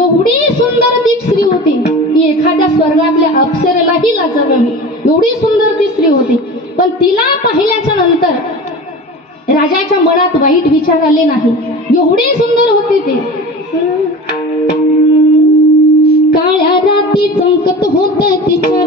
एवढी सुंदर ती स्त्री होती. की एखाद्या स्वर्गातल्या अप्सरेलाही लाजवावी एवढी सुंदर ती स्त्री होती. पण तिला पाहिल्याच्या नंतर राजाच्या मनात वाईट विचार आले नाही. एवढी सुंदर होती ती. काळ्या राती चमकत होत तिच्या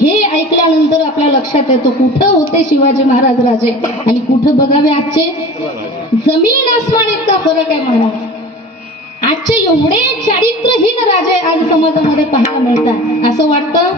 हे ऐकल्यानंतर आपल्या लक्षात येतो कुठं होते शिवाजी महाराज राजे? आणि कुठं बघावे आजचे? जमीन आसमान इतका फरक आहे म्हणा. आजचे एवढे चारित्र्यहीन राजे आज समाजामध्ये पाहायला मिळतात. असं वाटतं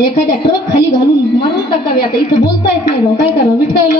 एखाद्या ट्रक खाली घालून मारून टाकावे. आता इथं बोलता येत नाही राव काय करावं? विठ्ठल